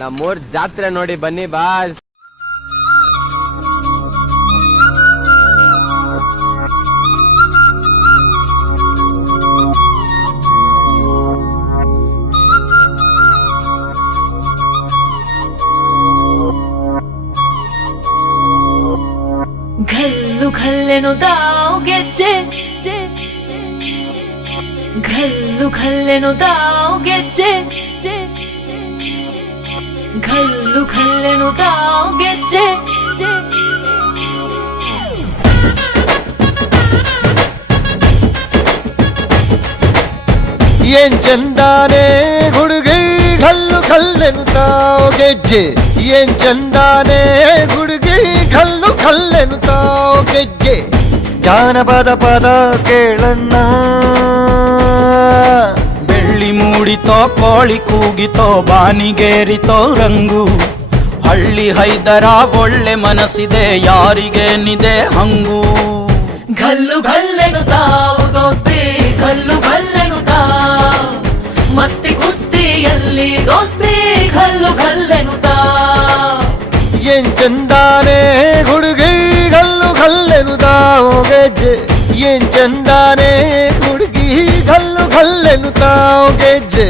ನಮ್ಮೂರ್ ಜಾತ್ರೆ ನೋಡಿ ಬನ್ನಿ ಬಾಸ್. ಘಲ್ಲು ಘಲ್ಲೆನು ದಾವ್ ಗೆಜ್ಜೆ, ಘಲ್ಲು ಘಲ್ಲೆನು ದಾವ್ ಗೆಜ್ಜೆ, ಘಲ್ಲು ಘಲ್ಲೆನು ದಾವ್ ಗೆಜ್ಜೆ. ಏನ್ ಚಂದಾನೆ ಹುಡುಗಿ ಘಲ್ಲು ಘಲ್ಲೆನು ತಾವ್ ಗೆಜ್ಜೆ, ಏನ್ ಚಂದಾನೆ ಹುಡುಗಿ ಘಲ್ಲು ಘಲ್ಲೆನು ತಾವ್ ಗೆಜ್ಜೆ. ಜಾನಪದ ಪದ ಕೇಳಣ್ಣ, ಬೆಳ್ಳಿ ಮೂಡಿತೋ ಕೋಳಿ ಕೂಗಿತೋ ಬಾನಿಗೇರಿತೋ ರಂಗು. ಹಳ್ಳಿ ಹೈದರ ಒಳ್ಳೆ ಮನಸ್ಸಿದೆ ಯಾರಿಗೇನಿದೆ ಹಂಗು. ಘಲ್ಲು ಘಲ್ಲೆನು ತಾವು ದೋಸ್ತಿ, ಘಲ್ಲು ಘಲ್ಲೆನು ತಾವ್ ಮಸ್ತಿ ಕುಸ್ತಿಯಲ್ಲಿ ದೋಸ್ತಿ, ಘಲ್ಲು ಘಲ್ಲೆನು ತಾವ್. ಏನ್ ಚಂದಾನೆ ಹುಡುಗಿ ಘಲ್ಲು ಘಲ್ಲೆನು ತಾವ್ ಗೆಜ್ಜೆ, ಏನ್ ಚಂದಾನೆ ಹುಡುಗಿ ಘಲ್ಲು ಘಲ್ಲೆನು ತಾವ್ ಗೆಜ್ಜೆ.